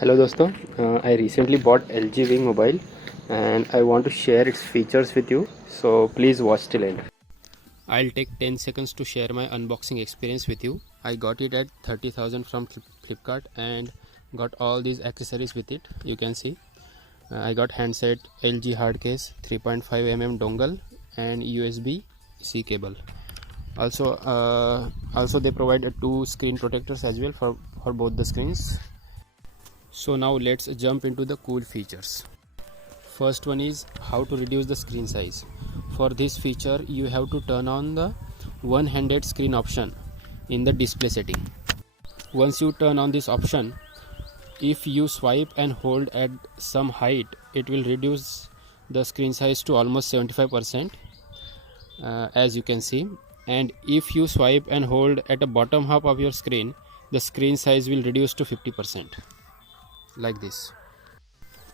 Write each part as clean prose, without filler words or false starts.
Hello दोस्तों, I recently bought LG Wing mobile and I want to share its features with you. So please watch till end. I'll take 10 seconds to share my unboxing experience with you. I got it at 30,000 from Flipkart and got all these accessories with it. You can see I got handset, LG hard case, 3.5 mm dongle and USB-C cable. Also they provide two screen protectors as well for both the screens. So now let's jump into the cool features. First one is how to reduce the screen size. For this feature you have to turn on the one-handed screen option in the display setting. Once you turn on this option, if you swipe and hold at some height, it will reduce the screen size to almost 75%, as you can see. And if you swipe and hold at the bottom half of your screen, the screen size will reduce to 50%, like this.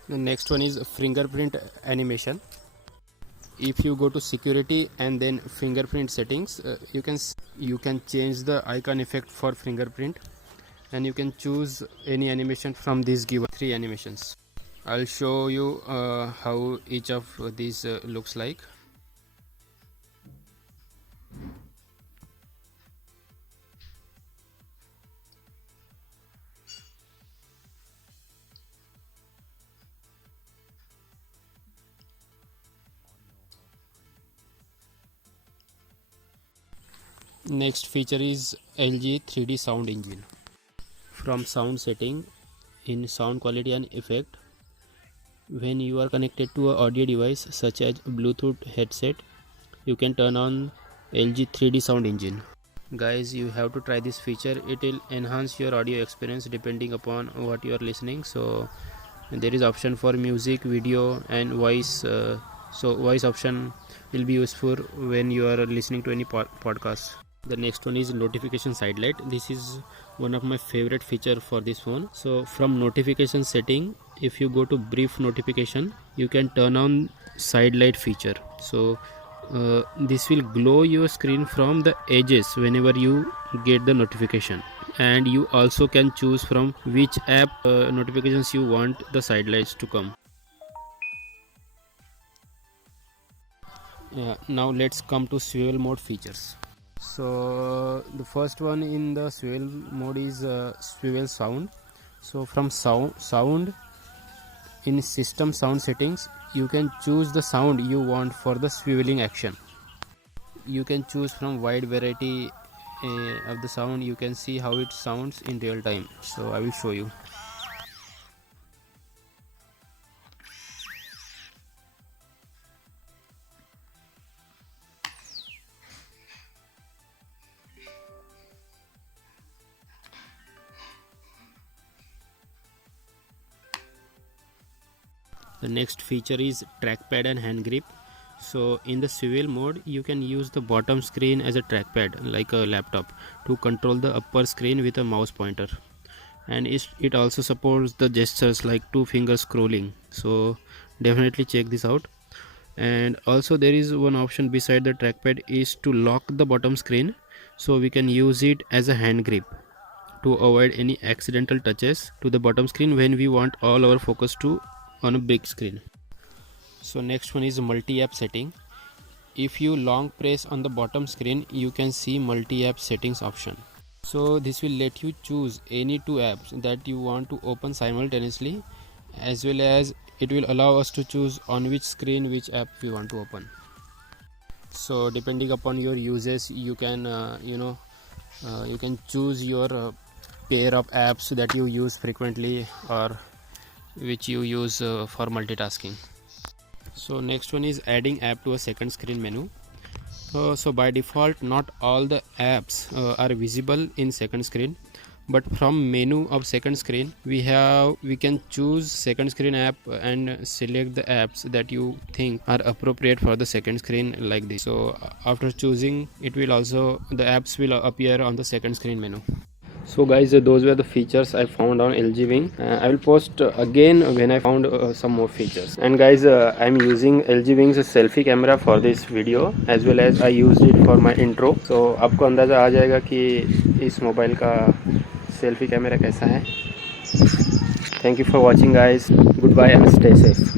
The next one is fingerprint animation. If you go to security and then fingerprint settings, you can change the icon effect for fingerprint, and you can choose any animation from these given three animations. I'll show you how each of these looks like. Next feature is LG 3D sound engine. From sound setting, in sound quality and effect, when you are connected to an audio device such as Bluetooth headset, you can turn on LG 3D sound engine. Guys, you have to try this feature. It will enhance your audio experience depending upon what you are listening. So there is option for music, video and voice. So voice option will be useful when you are listening to any podcast. The next one is notification sidelight. This is one of my favorite feature for this phone. So from notification setting, if you go to brief notification, you can turn on sidelight feature. So this will glow your screen from the edges whenever you get the notification, and you also can choose from which app notifications you want the sidelights to come. Now let's come to swivel mode features. So the first one in the swivel mode is swivel sound. So from sound in system sound settings, you can choose the sound you want for the swiveling action. You can choose from wide variety of the sound. You can see how it sounds in real time. So I will show you. The next feature is trackpad and hand grip. So in the swivel mode, you can use the bottom screen as a trackpad like a laptop to control the upper screen with a mouse pointer, and it also supports the gestures like two finger scrolling. So definitely check this out. And also there is one option beside the trackpad is to lock the bottom screen, so we can use it as a hand grip to avoid any accidental touches to the bottom screen when we want all our focus to on a big screen. So next one is multi-app setting. If you long press on the bottom screen, you can see multi-app settings option. So this will let you choose any two apps that you want to open simultaneously, as well as it will allow us to choose on which screen which app we want to open. So depending upon your uses, you can you can choose your pair of apps that you use frequently or which you use for multitasking. So next one is adding app to a second screen menu. So by default, not all the apps are visible in second screen, but from menu of second screen we can choose second screen app and select the apps that you think are appropriate for the second screen, like this. So after choosing, it will also the apps will appear on the second screen menu. So guys, those were the features I found on LG Wing. I will post again when I found some more features. And guys, I'm using LG Wing's selfie camera for this video, as well as I used it for my intro. So आपको अंदाज़ा आ जाएगा कि इस mobile का selfie camera कैसा है. Thank you for watching guys. Goodbye and stay safe.